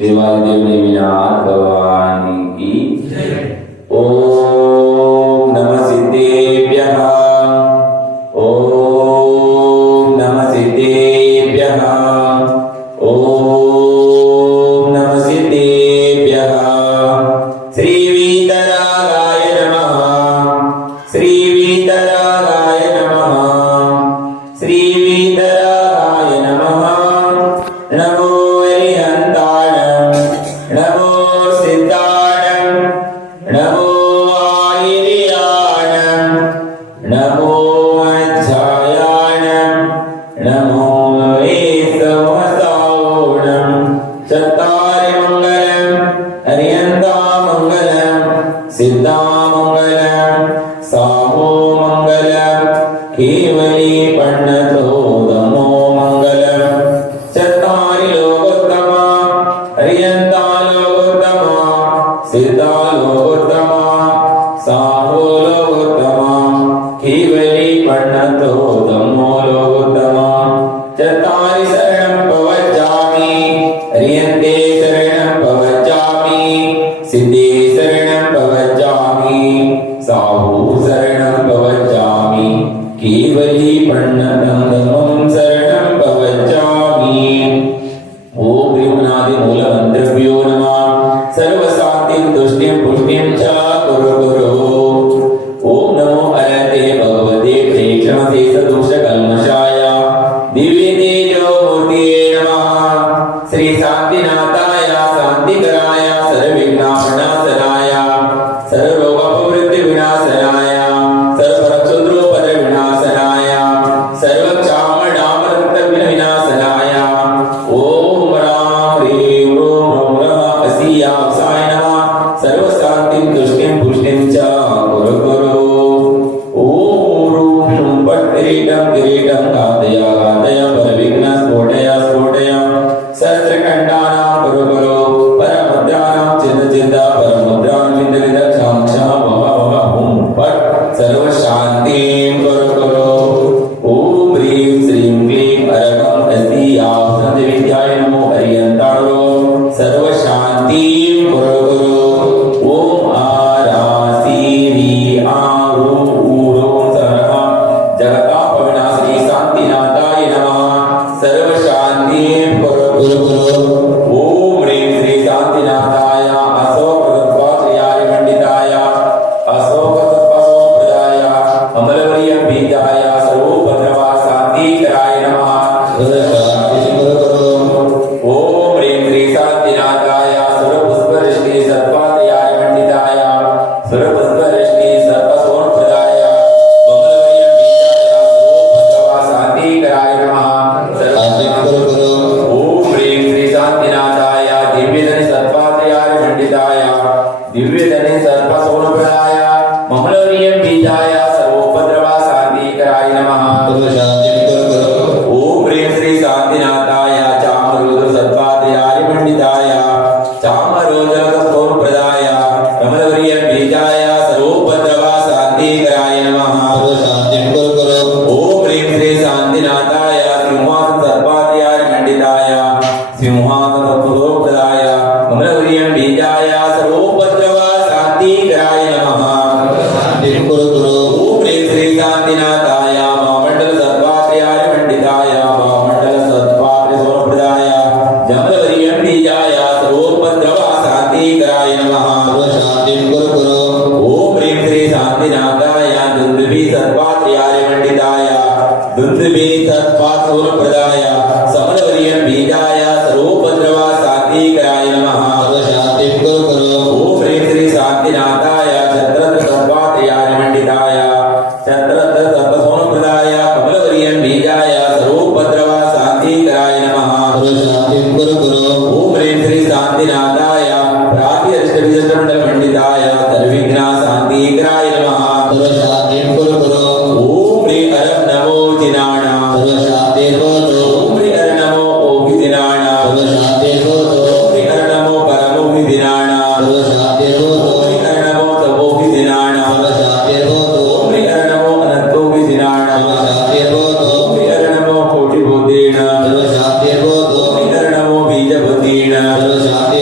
देवादिदेव देवीनाथ भगवान की ओम नमः सिद्धेभ्यः ओम नमः सिद्धेभ्यः ओम नमः सिद्धेभ्यः। श्री वीतरागाय नमः श्री वीतरागाय नमः श्री वीतरागाय नमः। नमो नमो सिद्धाणं नमो आयर्याणं नमो अध्यायाणं नमो वेदमसावणं। चत्तारिमङ्गलं हरियन्तामङ्गलं सिद्धामङ्गलं सामोमङ्गलं केवली पण्णतो दमो मङ्गलं। चत्तारि लोकोत्तमा हरियन्ता सिद्धा लोकोत्तमा साहो लोकोत्तमा केवली पण्णतो धम्मो लोकोत्तमा। चत्तारि शरणं प्रवचामि हरियन्ते शरणं प्रवचामि सिद्धे शरणं प्रवचामि साहु शरणं प्रवचामि केवली पण्णतं धम्मं शरणं प्रवचामि। ओम भीमनादि मूलमन्त्रभ्यो नमः। सर्वशान्तिं तुष्टिं पुष्टिं च कुरु कुरु। ओम नमो अरहते भगवते प्रेक्षणसे सदोषकल्मषाय दिव्य तेजोमूर्तये नमः। श्री शान्तिनाथाय शान्तिकराय सर्वविघ्नविनाशनाय सर्वरोगविनाशनाय सर्वरक्षोद्रोपद्रविनाशनाय सर्वक्षामडामरक्तविनाशनाय ओम राम ह्रीं ह्रूं नमः असियासाय नमः। सर्वशान्तिं तुष्टिं पुष्टिं च कुरु कुरु। ओम ह्रूं फट् किरीटं किरीटं घातय घातय परविघ्नस्फोटय स्फोटय सहस्रखण्डानां कुरु कुरु। परमुद्राणां चिन्त चिन्त परमुद्रां विन्द विन्द क्षम क्षम भव भव हुं फट् सर्वशान्तिं कुरु कुरु। ओम ह्रीं श्रीं क्लीं अरगं अस्तियासनविद्याय नमो हरियन्तारो सर्वशान्तिं कुरु कुरु। ओम आरासीरी आरू ऊरो सरः जगतापविनाशिनी शान्तिनाथाय नमः सर्वशान्तिं कुरु कुरु। ओम ह्रीं श्री शान्तिनाथाय अशोकतत्त्वाश्रयाय पण्डिताय अशोकतत्त्वसोप्रदाय अमलवर्यं बीजाय सर्वोपद्रवा शान्तिकराय नमः सर्वशान्तिं कुरु कुरु। ओम ह्रीं श्री शान्तिनाथाय सुरपुष्पवृष्टि सत्पात्रयाय पण्डिताय सुरपुष्पवृष्टि सत्पसोप्रदाय अमलवर्यं बीजाय सर्वोपद्रवा शान्तिकराय नमः सर्वशान्तिं कुरु कुरु। ओम ह्रीं श्री शान्तिनाथाय दिव्यधनि सत्पात्रयाय पण्डिताय दिव्यधनि सर्पसोप्रदाय ममलवर्यं बीजाय सर्वोपद्रवा शान्तिकराय नमः सर्वशान्तिं कुरु कुरु। ओम ह्रीं श्री शान्तिनाथाय चामरोद सत्पात्रयाय पण्डिताय चामरोदकसोप्रदाय ममलवर्यं बीजाय सर्वोपद्रवा शान्तिकराय नमः सर्वशान्तिं कुरु कुरु। ओम ह्रीं श्री शान्तिनाथाय सिंहासन सत्पात्रयाय पण्डिताय सिंहासनसोप्रदाय ममलवर्यं बीजाय सर्वोपद्रवा शान्तिकराय नमः सर्वशान्तिं कुरु कुरु। ओम ह्रीं श्री शान्तिनाथाय महामण्डल सत्पात्रयाय पण्डिताय महामण्डल सत्पात्रसोप्रदाय जमलवर्यं बीजाय सर्वोपद्रवा शान्तिकराय नमः सर्वशान्तिं कुरु कुरु। ओम ह्रीं श्री शान्तिनाथाय दुन्दुभि सत्पात्रयाय पण्डिताय दुन्दुभि सत्पात्रसोप्रदाय समलवर्यं बीजाय सर्वोपद्रवा शान्तिकराय नमः सर्वशान्तिं कुरु कुरु। ओम ह्रीं श्री शान्तिनाथाय छत्रत्र सत्पात्रयाय पण्डिताय छत्रत्र सत्पसोप्रदाय कमलवर्यं बीजाय सर्वोपद्रवा शान्तिकराय नमः सर्वशान्तिं कुरु कुरु। ओम ह्रीं श्री शान्तिनाथाय प्रातिरष्टविजयमण्डल पण्डिताय सर्वविघ्न शान्तिकराय नमः सर्वशान्तिं कुरु कुरु। ओम ह्रीं अरं नमो जिनाणा सर्वशान्तिर्भवतु। ओम ह्रीं अरं नमो ओभिजिनाणा सर्वशान्तिर्भवतु। ओम ह्रीं अरं नमो परमोभिजिनाणा सर्वशान्तिर्भवतु। ओम ह्रीं अरं नमो तपोभिजिनाणा सर्वशान्तिर्भवतु। ओम ह्रीं अरं नमो अनन्तोभिजिनाणा सर्वशान्तिर्भवतु। ओम ह्रीं अरं नमो कोटिबुद्धेन सर्वशान्तिर्भवतु। ओम ह्रीं अरं नमो बीजबुद्धेन सर्वशान्तिर्भवतु।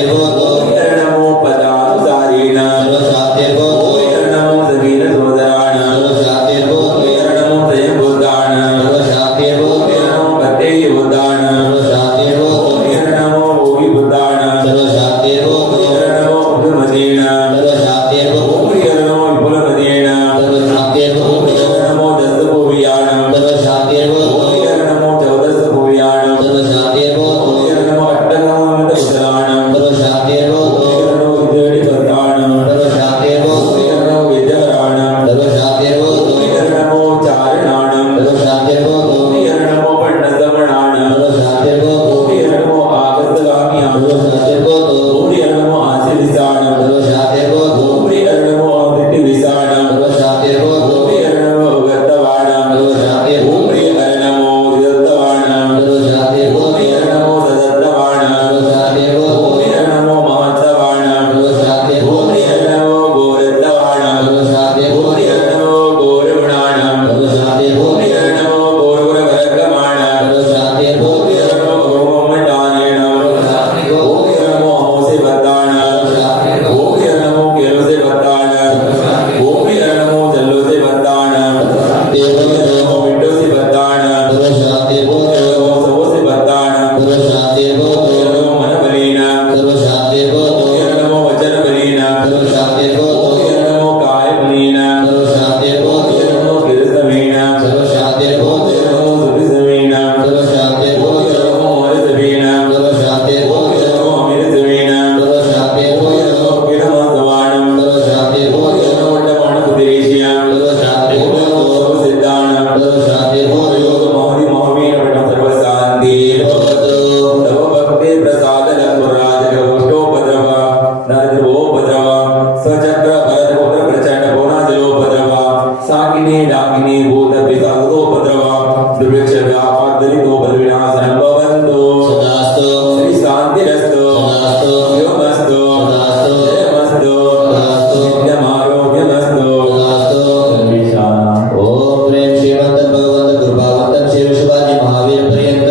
दलितो बलविनाशनं भवन्तु सदास्तु श्री शान्तिरस्तु सदास्तु योगस्तु सदास्तु जयमस्तु सदास्तु नित्यमारोग्यमस्तु सदास्तु सर्वेषाम् ओम प्रेम श्रीमंत भगवंत कृपावंत श्री शिवाजी महावीर पर्यंत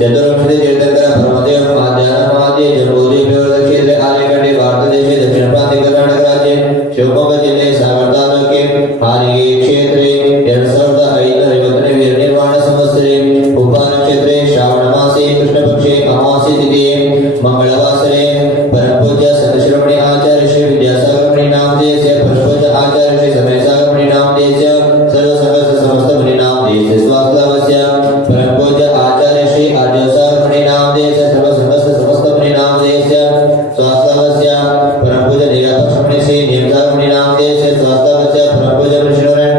चतुर्विंशति तीर्थंकर परमदेव महाध्यान महादेव जम्बूद्वीप क्षेत्र आर्यखंडे भारत देश दक्षिण प्रांत कर्नाटक राज्य शिवमोगा जिले सागर तालुके हारिगे क्षेत्रे 2005 वीर निर्वाण संवत्सरे उप नक्षत्रे श्रावण मासे कृष्ण पक्षे अमावास्या तिथिये मंगलवासरे परम पूज्य संत शिरोमणि आचार्य श्री विद्यासागर मुनि नामदेवस्य परम पूज्य आचार्य श्री समयसागर मुनि नामदेवस्य सर्व संघ समस्त मुनि नामदेवस्य स्वास्थ्यवस्य परम पूज्य आचार्य श्री आर्यसागर मुनि नामदेवस्य सर्व संघ समस्त मुनि नामदेवस्य स्वास्थ्यवस्य परम पूज्य निरापक्ष मुनि श्री नियमसागर मुनि नामदेवस्य स्वास्थ्यवस्य परम पूज्य कृष्णनारायण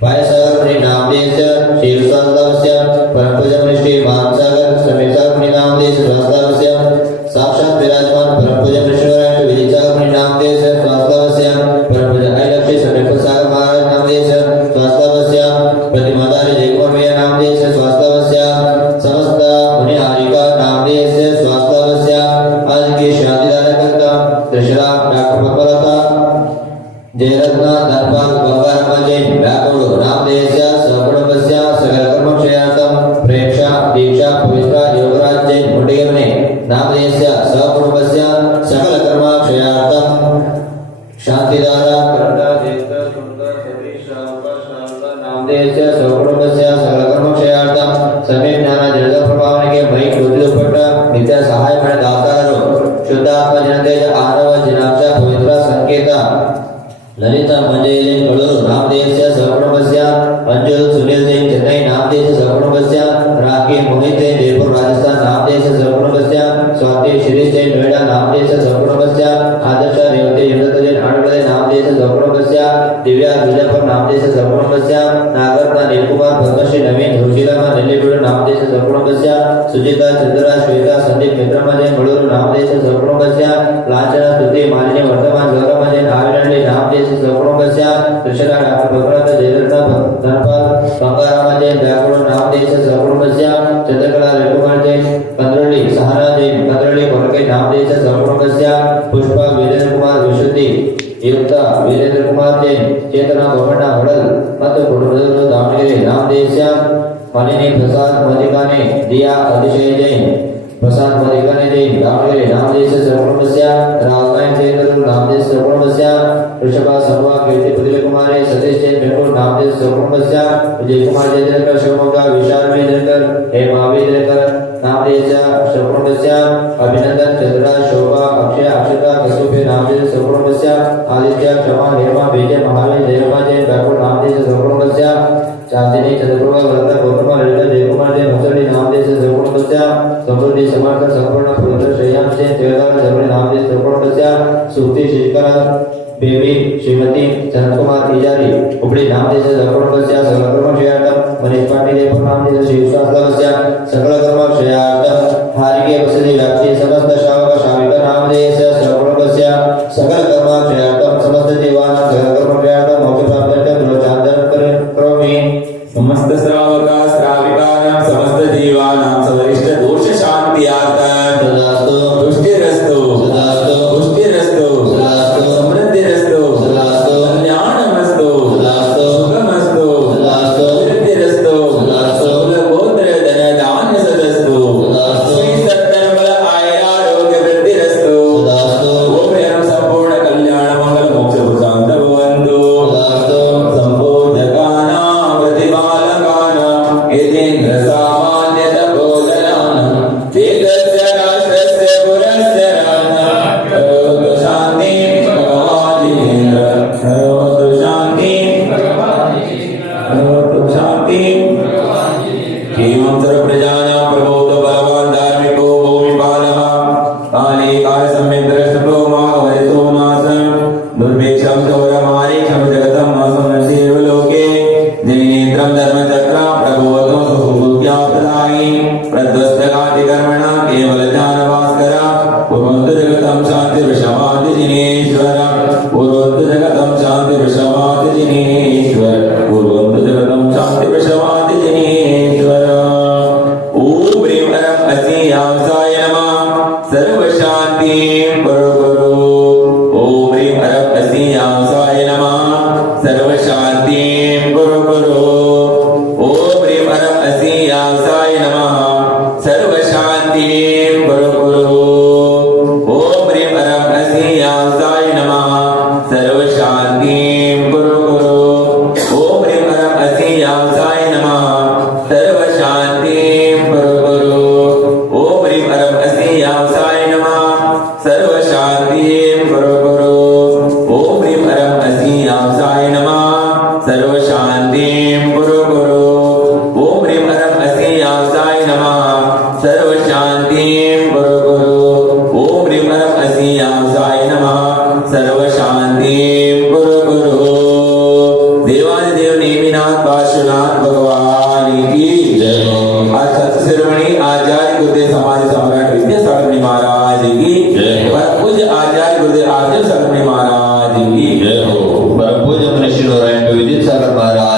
पायसागर मुनि नामदेवस्य श्री स्वास्थ्यवस्य परम पूज्य मुनि श्री मानसागर समयसागर मुनि नामदेवस्य स्वास्थ्यवस्य साक्षात विराजमान परम पूज्य कृष्णनारायण विदितसागर मुनि नामदेवस्य स्वास्थ्यवस्य परम पूज्य ऐलक्ष्मी समयसागर महाराज नामदेवस्य स्वास्थ्यवस्य प्रतिमाधारी जयकुमार भैया नामदेवस्य स्वास्थ्यवस्य समस्त मुनि हारिका नामदेवस्य स्वास्थ्यवस्य आज की शांतिदायकता त्रिशला डॉक्टर पद्मलता जयरत्न धनपाल बंगारमाजे व्याकुळ नामदेवस्य सहकुटुंबस्य सकल कर्मक्षयार्थं प्रेक्षा दीक्षा पवित्र योगराज जैन मुंडेगमने नामदेवस्य सहकुटुंबस्य सकल कर्मक्षयार्थं शांतिदारा करंडा देवता सुंदर सतीश नामदेवस्य सहकुटुंबस्य सकल कर्मक्षयार्थं समीप ज्ञान जलद प्रभावनिके मई कृतिपट्ट नित्य सहाय ಮಾಡಿ ದಾತಾರರು ಶುದ್ಧಾತ್ಮ ಜನತೆಯ ಆನವ ಜನಾಂಶ ಪವಿತ್ರ ಸಂಕೇತ ललिता मंजय जैन कड़ूर नामदेवस्य सहकुटुंबस्य अंजुल सुनील जैन चेन्नई नामदेवस्य सहकुटुंबस्य राखी मोहित जैन जयपुर राजस्थान नामदेवस्य सहकुटुंबस्य स्वाति शिरीष जैन नोएडा नामदेवस्य सहकुटुंबस्य आदर्श रेवती यमदत्त जैन आडगळे नामदेवस्य सहकुटुंबस्य दिव्या विजयपुर नामदेवस्य सहकुटुंबस्य नागरत्न नीलकुमार पद्मश्री नवीन रुचिरामा नेल्लिबीಡು नामदेवस्य सहकुटुंबस्य सुजिता चंद्रा श्वेता संदीप मित्रಮ್ಮ जैन बळूರು नामदेवस्य सहकुटुंबस्य लांछನ स्तुति मालिनी वर्धमान गौरಮ್ಮ जैन हाविनहಳ್ಳಿ नामदेवस्य सहकुटुंबस्य त्रिशला डॉक्टर भगवत जयरत्न धनपाल बंगारಮ್ಮ जैन व्याकुळ नामदेवस्य सहकुटुंबस्य चंद्रकला रविकुमार जैन पंद्रळ्ಳಿ सहना जैन पंद्रळ्ಳಿ कोरके नामदेवस्य सहकुटुंबस्य पुष्पा वीरेंद्र कुमार विशुद्धि युक्त वीरेंद्र कुमार जैन चेतना बोमಣ್ಣ ಹೊಳಲ್ ಮತ್ತು ಕುಟುಂಬದವರು ದಾವಣಗೆರೆ ನಾಮದೇವस्य मालिनी प्रसाद मधिकाने दिया अतिशय जैन प्रसाद मधिकाने जैन दावणಗೆರೆ नामदेवस्य सहकुटुंबस्य रावकायन जैन नामदेवस्य सहकुटुंबस्य ऋषभा संभवा कीर्ति पतिल कुमारे सतीश जैन बेंगळूर नामदेवस्य सहकुटुंबस्य विजय कुमार जयदेकर शिवमोगा विशाल जयदेकर हेमा जयदेकर नामदेवस्य सहकुटुंबस्य अभिनंदन चंद्रा शोभा अक्षय अक्षता कस्तुभे नामदेवस्य सहकुटुंबस्य आदित्य क्षमा हेमा विजय महावीर जयमा जैन बेंगळूर नामदेवस्य सहकुटुंबस्य चांदिनी चंद्रप्रभा वरदा गौतम ललिता जयकुमार जैन मसळी नामदेवस्य सहकुटुंबस्य समृद्धि समर्थ संपूर्ण पवित्र श्रेयांश जैन तेलगाव जर्मनी नामदेवस्य सहकुटुंबस्य सुक्ती शिखर बेबी श्रीमती चंद्रकुमार तिजारी हुबळी नामदेवस्य सहकुटुंबस्य सकल कर्मक्षयार्थं मनीष पाटील जयपूर नामदेवस्य शिवशास्त्रस्य सकल कर्मक्षयार्थं हारिगे वसति व्याप्ति समस्त श्रावक श्राविका नामदेवस्य सहकुटुंबस्य सकल कर्मक्षयार्थं समस्त देवानां सकल कर्मक्षयार्थं मोक्षप्राप्त्यर्थं दुर्चान्दन करोमि समस्त श्रावक श्राविकानां समस्त जीवानां सवरिष्ठ दोष शान्त्यार्थं सदास्तु तुष्टिरस्तु सदास्तु पुष्टिरस्तु सदास्तु समृद्धिरस्तु सदास्तु कल्याणमस्तु सदास्तु सुखमस्तु सदास्तु वृद्धिरस्तु सदास्तु कुलगोत्र धन धान्य सदस्तु सदास्तु श्री सत्तर्बल आयुरारोग्य वृद्धिरस्तु सदास्तु ओम संपूर्ण कल्याण मंगल मोक्ष प्रशांत भवन्तु सदास्तु संबोधकानां प्रतिपालकानां यतेन्द्र सामान्य तपोधनानां वेदस्य राष्ट्रस्य पुरस्य करोतु शान्ति भगवाजिनेन्द्र करोतु शान्ति करोतु शान्ति एवं सर्वप्रजानां प्रबोध बलवान् धार्मिको भूमिपालः काले काल सम्यक् द्रष्टो माघवरितो मासं दुर्भिक्षं चौरमारीक्षं जगतं असंनशीर्वलोके जैनेन्द्रं धर्मचक्रं प्रबोधं सुभुज्ञाप्रदायि प्रध्वस्तकातिकर्मणा केवलज्ञानभास्कर कुर्वन्तु जगतं शान्तिर्विषमादिजिनेश्वर कुर्वन्तु जगतं शान्तिर्विषमादिजिनेश्वर कुर्वन्तु जगतं शान्तिर्विषमादिजिनेश्वर व्यासाय नमः सर्व शांतिं कुरु कुरु। ओम ह्रीं परम असि व्यासाय नमः सर्व शांतिं कुरु कुरु। देवादिदेव नेमिनाथ पार्श्वनाथ भगवान की जय। आज सत्शिरोमणि आचार्य गुरुदेव समाज सम्राट विद्यासागर महाराज की जय। परम पूज्य आचार्य गुरुदेव आदित्य सागर महाराज की जय हो। परम पूज्य मनीषी नारायण विद्यासागर महाराज